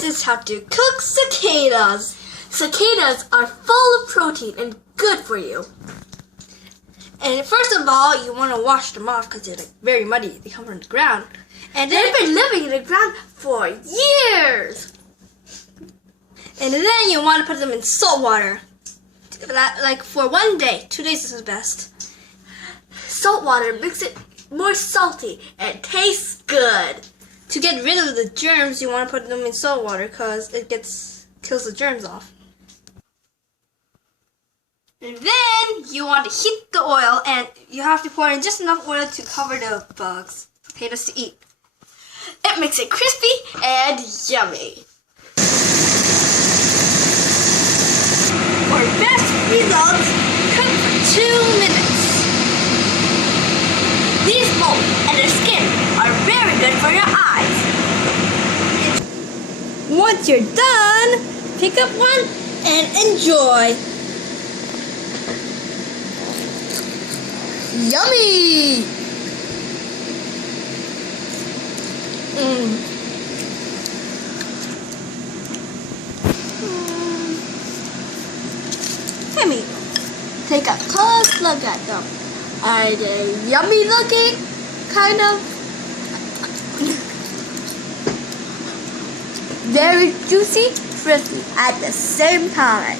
This is how to cook cicadas. Cicadas are full of protein and good for you. And first of all, you want to wash them off because they're like very muddy. They come from the ground. And they've been living in the ground for years. And then you want to put them in salt water. Like for 1 day. 2 days is best. Salt water makes it more salty and tastes good. To get rid of the germs, you want to put them in salt water because it kills the germs off. And then you want to heat the oil, and you have to pour in just enough oil to cover the bugs, potatoes to eat. It makes it crispy and yummy. For best results, cook for 2 minutes. These molds and their skin are very good for your eyes. Once you're done, pick up one and enjoy. Yummy! Yummy. Take a close look at them. Are they yummy looking? Kind of. Very juicy, crispy at the same time.